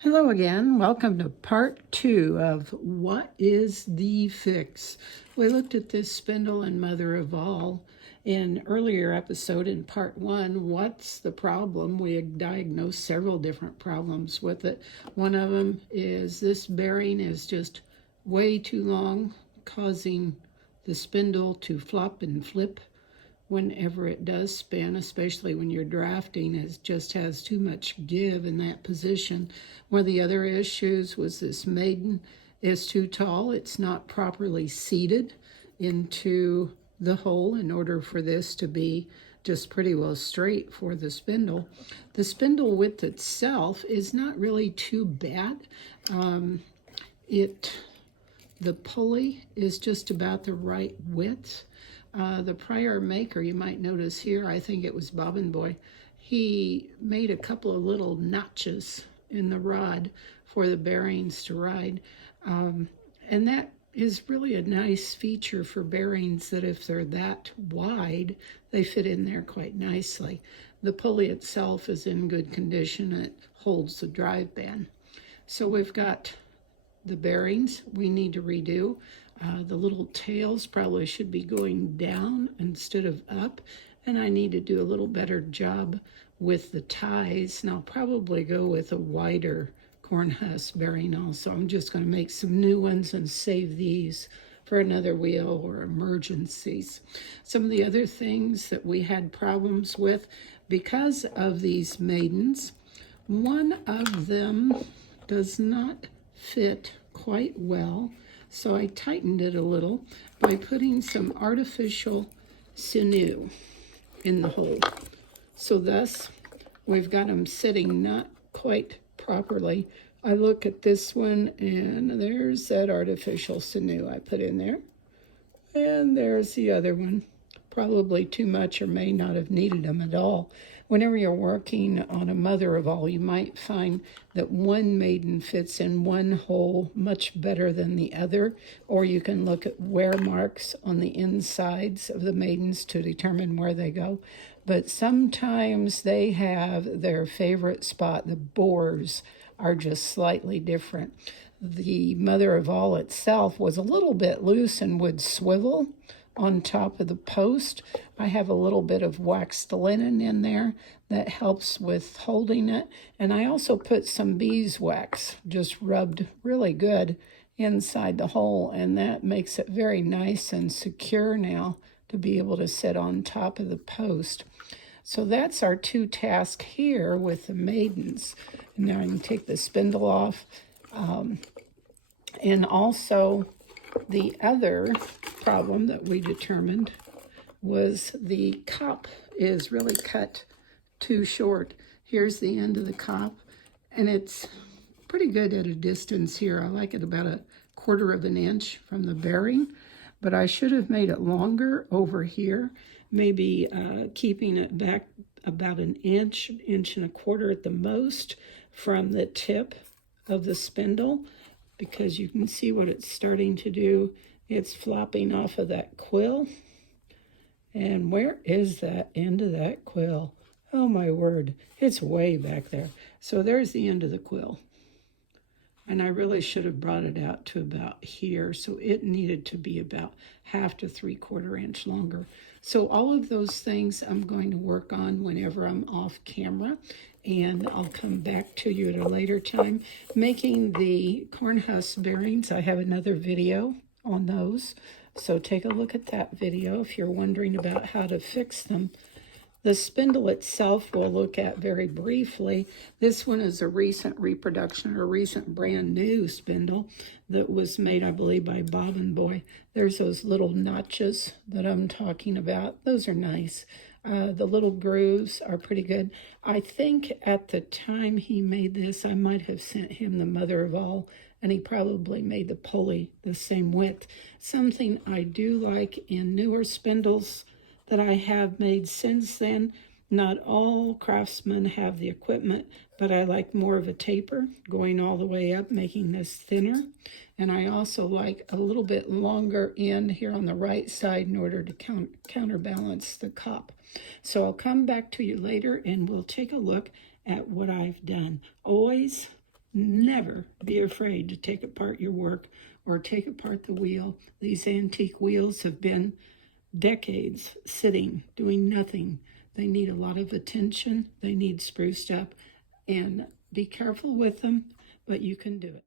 Hello again. Welcome to part 2 of What is the Fix? We looked at this spindle and mother of all in earlier episode in part 1. What's the problem? We diagnosed several different problems with it. One of them is this bearing is just way too long, causing the spindle to flop and flip whenever it does spin, especially when you're drafting. It just has too much give in that position. One of the other issues was this maiden is too tall. It's not properly seated into the hole in order for this to be just pretty well straight for the spindle. The spindle width itself is not really too bad. The pulley is just about the right width. The prior maker, you might notice here, I think it was Bobbin Boy, he made a couple of little notches in the rod for the bearings to ride. And that is really a nice feature for bearings, that if they're that wide, they fit in there quite nicely. The pulley itself is in good condition. It holds the drive band. So we've got the bearings we need to redo. The little tails probably should be going down instead of up, and I need to do a little better job with the ties, and I'll probably go with a wider cornhusk bearing also. I'm just going to make some new ones and save these for another wheel or emergencies. Some of the other things that we had problems with because of these maidens, one of them does not fit quite well. So I tightened it a little by putting some artificial sinew in the hole. So thus, we've got them sitting not quite properly. I look at this one, and there's that artificial sinew I put in there. And there's the other one. Probably too much, or may not have needed them at all. Whenever you're working on a mother of all, you might find that one maiden fits in one hole much better than the other, or you can look at wear marks on the insides of the maidens to determine where they go. But sometimes they have their favorite spot. The bores are just slightly different. The mother of all itself was a little bit loose and would swivel on top of the post. I have a little bit of waxed linen in there that helps with holding it. And I also put some beeswax, just rubbed really good inside the hole, and that makes it very nice and secure now to be able to sit on top of the post. So that's our two tasks here with the maidens. And now I can take the spindle off. And also the other problem that we determined was the cop is really cut too short. Here's the end of the cop, and it's pretty good at a distance here. I like it about 1/4 of an inch from the bearing, but I should have made it longer over here, maybe keeping it back about an inch, 1.25 at the most from the tip of the spindle, because you can see what it's starting to do. It's flopping off of that quill. And where is that end of that quill? Oh my word, it's way back there. So there's the end of the quill. And I really should have brought it out to about here. So it needed to be about 1/2 to 3/4 inch longer. So all of those things I'm going to work on whenever I'm off camera. And I'll come back to you at a later time. Making the cornhusk bearings, I have another video on those. So take a look at that video if you're wondering about how to fix them. The spindle itself we'll look at very briefly. This one is a recent reproduction, or a recent brand new spindle that was made, I believe, by Bobbin Boy. There's those little notches that I'm talking about. Those are nice. The little grooves are pretty good. I think at the time he made this, I might have sent him the mother of all, and he probably made the pulley the same width. Something I do like in newer spindles that I have made since then, not all craftsmen have the equipment, but I like more of a taper going all the way up, making this thinner. And I also like a little bit longer end here on the right side in order to counterbalance the cop. So I'll come back to you later and we'll take a look at what I've done. Always Never be afraid to take apart your work or take apart the wheel. These antique wheels have been decades sitting, doing nothing. They need a lot of attention. They need spruced up. And be careful with them, but you can do it.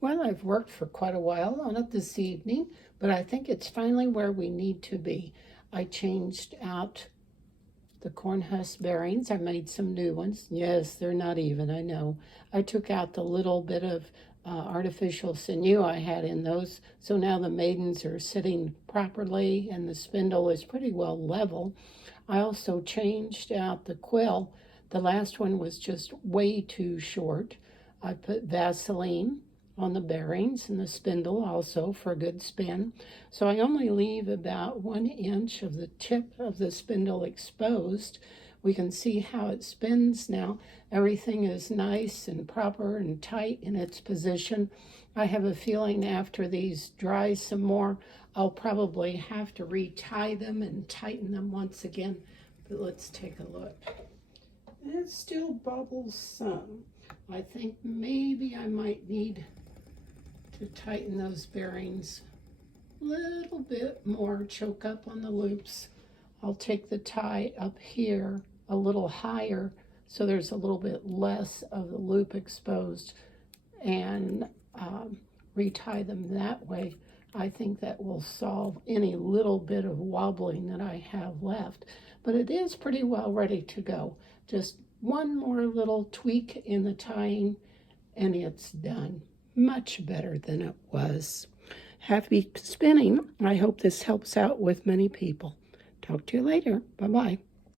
Well, I've worked for quite a while on it this evening, but I think it's finally where we need to be. I changed out the cornhusk bearings. I made some new ones. Yes, they're not even, I know. I took out the little bit of artificial sinew I had in those, so now the maidens are sitting properly and the spindle is pretty well level. I also changed out the quill. The last one was just way too short. I put Vaseline on the bearings and the spindle also for a good spin. So I only leave about 1 inch of the tip of the spindle exposed. We can see how it spins now. Everything is nice and proper and tight in its position. I have a feeling after these dry some more, I'll probably have to retie them and tighten them once again. But let's take a look. It still bubbles some. I think maybe I might need to tighten those bearings a little bit more, choke up on the loops. I'll take the tie up here a little higher so there's a little bit less of the loop exposed and retie them that way. I think that will solve any little bit of wobbling that I have left. But it is pretty well ready to go. Just one more little tweak in the tying and it's done. Much better than it was. Happy spinning. I hope this helps out with many people. Talk to you later. Bye-bye.